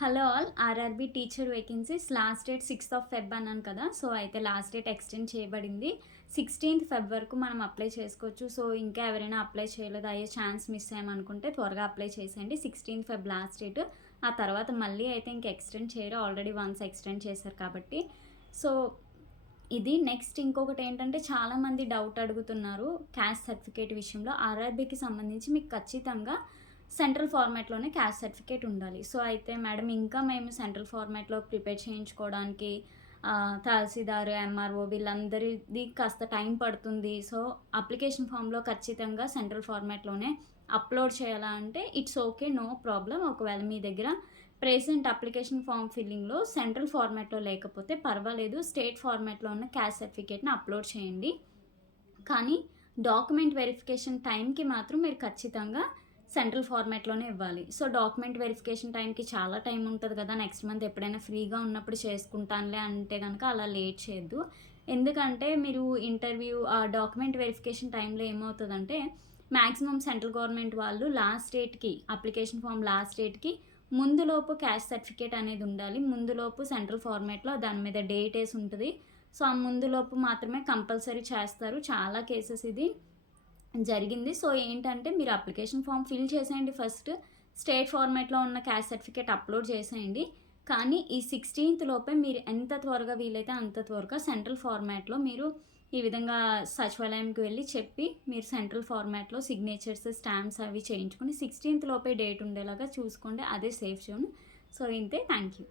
Hello all. RRB teacher vacancies last date 6th of Feb అన్నాను కదా! So, అయితే last date extend చేయబడింది. 16th Feb వరకు మనం అప్లై చేసుకోవచ్చు. సో, ఇంకా ఎవరైనా అప్లై చేయలేదు, అయ్యో ఛాన్స్ మిస్ అయ్యామనుకుంటే త్వరగా అప్లై చేసేయండి. 16th Feb last date. ఆ తర్వాత మళ్ళీ అయితే ఇంక ఎక్స్టెండ్ చేయరు. ఆల్రెడీ వన్స్ ఎక్స్టెండ్ చేశారు కాబట్టి. సో, ఇది నెక్స్ట్ ఇంకొకటేంటంటే చాలామంది డౌట్ అడుగుతున్నారు క్యాస్ట్ సర్టిఫికేట్ విషయంలో. ఆర్ఆర్బీకి సంబంధించి మీకు ఖచ్చితంగా సెంట్రల్ ఫార్మాట్‌లోనే క్యాస్ట్ సర్టిఫికేట్ ఉండాలి. సో, అయితే మేడం ఇంకా మేము సెంట్రల్ ఫార్మాట్‌లో ప్రిపేర్ చేయించుకోవడానికి తహసీల్దార్, ఎంఆర్ఓ వీళ్ళందరిది కాస్త టైం పడుతుంది. సో, అప్లికేషన్ ఫామ్‌లో ఖచ్చితంగా సెంట్రల్ ఫార్మాట్‌లోనే అప్‌లోడ్ చేయాలా అంటే ఇట్స్ ఓకే. No problem. ఒకవేళ మీ దగ్గర ప్రెజెంట్ అప్లికేషన్ ఫామ్ ఫిల్లింగ్‌లో సెంట్రల్ ఫార్మాట్‌లో లేకపోతే పర్వాలేదు. స్టేట్ ఫార్మాట్‌లో ఉన్న క్యాస్ట్ సర్టిఫికేట్‌ని అప్‌లోడ్ చేయండి. కానీ డాక్యుమెంట్ వెరిఫికేషన్ టైంకి మాత్రం మీరు ఖచ్చితంగా సెంట్రల్ ఫార్మాట్‌లోనే ఇవ్వాలి. సో, డాక్యుమెంట్ వెరిఫికేషన్ టైంకి చాలా టైం ఉంటది కదా! నెక్స్ట్ మంత్ ఎప్పుడైనా ఫ్రీగా ఉన్నప్పుడు చేసుకుంటానులే అంటే గనక అలా లేట్ చేయొద్దు. ఎందుకంటే మీరు ఇంటర్వ్యూ డాక్యుమెంట్ వెరిఫికేషన్ టైంలో ఏమవుతదంటే మాక్సిమం సెంట్రల్ గవర్నమెంట్ వాళ్ళు లాస్ట్ డేట్‌కి అప్లికేషన్ ఫామ్ లాస్ట్ డేట్‌కి ముందులోపు క్యాస్ట్ సర్టిఫికేట్ అనేది ఉండాలి. ముందులోపు సెంట్రల్ ఫార్మాట్‌లో దాని మీద డేట్ ఏసి ఉంటది. సో, ఆ ముందులోపు మాత్రమే కంపల్సరీ చేస్తారు. చాలా కేసెస్ ఇది జరిగింది. సో, ఏంటంటే మీరు అప్లికేషన్ ఫామ్ ఫిల్ చేసేయండి ఫస్ట్. స్టేట్ ఫార్మాట్‌లో ఉన్న క్యాస్ట్ సర్టిఫికేట్ అప్‌లోడ్ చేసేయండి. కానీ ఈ 16th లోపే మీరు ఎంత త్వరగా వీలైతే అంత త్వరగా సెంట్రల్ ఫార్మాట్‌లో మీరు ఈ విధంగా సచివాలయంకి వెళ్లి చెప్పి మీరు సెంట్రల్ ఫార్మాట్‌లో సిగ్నేచర్స్, స్టాంప్స్ అవి చేయించుకొని 16th లోపే డేట్ ఉండేలాగా చూసుకోండి. అదే సేఫ్ జోన్. సో, ఇంతే. Thank you.